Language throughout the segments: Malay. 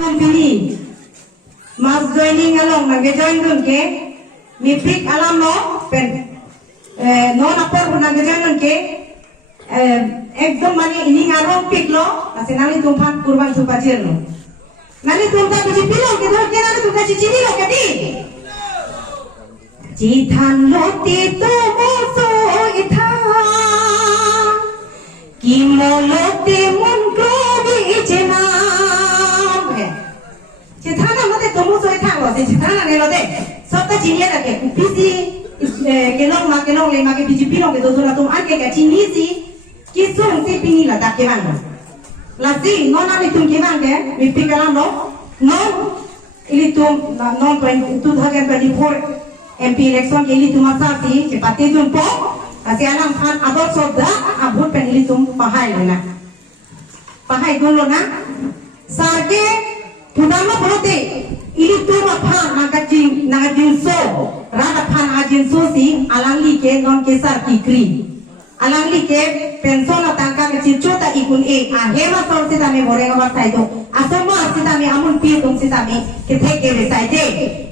Company must joining along nage join dun ke mipik alam no pen non apor nage join dun ke ekdom mani ini ngarong pik lo kasi nali tumpat kurban supajir lo nali tumpat biji pilo ke dor ke nali tumpat cici lo ke di Jithan loti tu muso ithan kimolote mun krobi ijenam Jithan amate tu muso ithan lo se jithan ane lo de sabta jinia lage kupisi kelong le ma ke biji pilo ke dosura tum ake ke chini si kisung si pini la dak keman lo la si non ani tum keman ke mi pikalam lo non ili tum non 2024 MP election ke ili tumasa si cepati jumpo kasi alam khan abot soda abot pen ili tum pahai lona pahai gun lona sarke pudama polote ili tum apha nagajin so rada phan ajin so si alangli ke non ke sar kikri alangli ke pension atangka ke cichota ikun e ahema sol si tame borenga wasai do asama si tame amun pi tum si tame ke theke resai de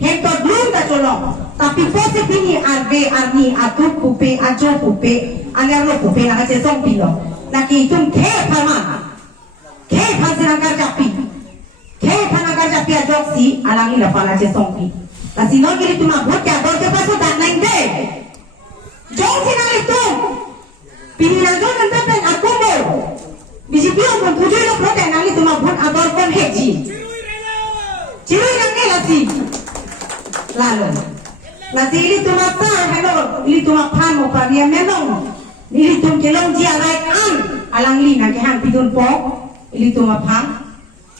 hento dun ta cholo tapi pose pini arbe arni atu pupe ajo pupe anero pupe na che song pilo naki tum ke phasira kar japi ajok si alangi la pala che song pi la sino giri tuma bot kya dor ke paso tak naing de jong sinali tum pini na jo nanta pen akumbo biji pio pun tujuh lo prote nali tuma bot ador kon heji cirui nange lasi lalu Nasi ili tumasa hello ili tumaphan mo paria menong ili tum kelong ji alai an alangli na ke hang pidun po ili tumaphan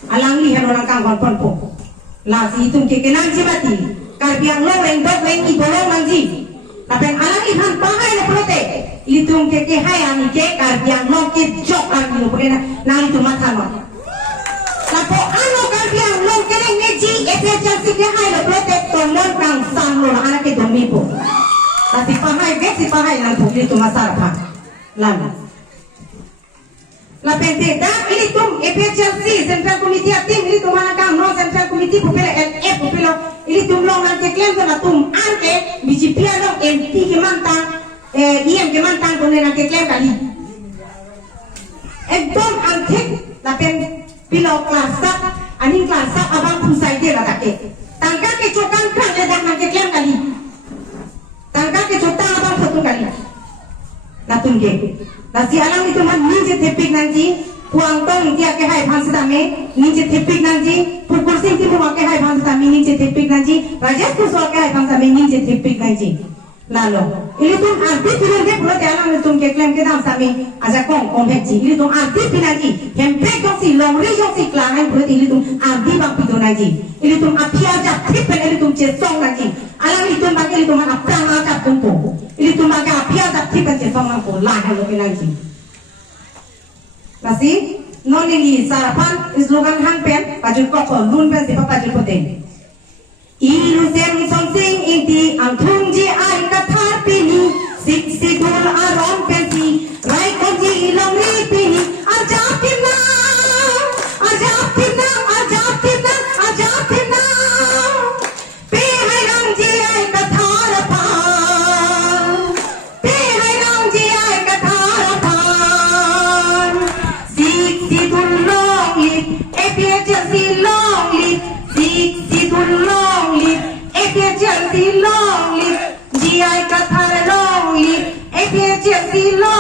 alangli hello na kang kon po la si tum ke kenang ji mati kar biang lo eng dok eng i bolong manji tapi alangli han pahai le prote ili tum ke hai ani ke kar biang lo ke jok an lo pore na ili tumathan mo Lapo ano kar biang lo ke ngeji ete chasi ke hai le prote Tomon kang samlo na anak itu mipo. Tapi pahai nang bukli tu masarap lan. La penteta ini tum EPHC Central Committee atim ini tum anak kang no Central Committee pupila LF pupila ini tum long nang keklaim tu na tum anke biji piano MP kemantang IM kemantang tu nang keklaim kali. Ekdom antik la pen pilo klasa aning klasa abang pusai dia la take. Tangka ke cokan kan le dak nak keklaim kali. Tangka ke cota abang satu kali. Natun ke. Nasi alang itu man ninje tepik nanti puang tong dia ke hai bhan sedame ninje tepik nanti pukul sing tipu ke hai bhan sedame ninje tepik nanti rajas kusol ke hai bhan sedame ninje tepik nanti. Lalu, ini tuh arti pilih dia perlu jalan itu ke klaim ke dalam sami aja kong hekji. Ini tuh arti pinagi, hempek jong si longri jong si klangan perlu ini tuh arti bang pido naji. Ini tuh api aja tipe ini tuh cesong naji. Alam itu bagi ini tuh mana prama aja tumpu. Ini tuh bagi api aja tipe cesong nangko lah kalau naji. Nasi non ini sarapan slogan hampen baju kok lun pen siapa baju putih. Ilu sem song sing inti antung ji ai kathar pini sik sikul aron pensi rai konji ilong ri pini ajapina pe hai rang ji ai kathar pa sik sikul long li epiach si long li sik sikul long long lip, GI kathar long lip, APHC long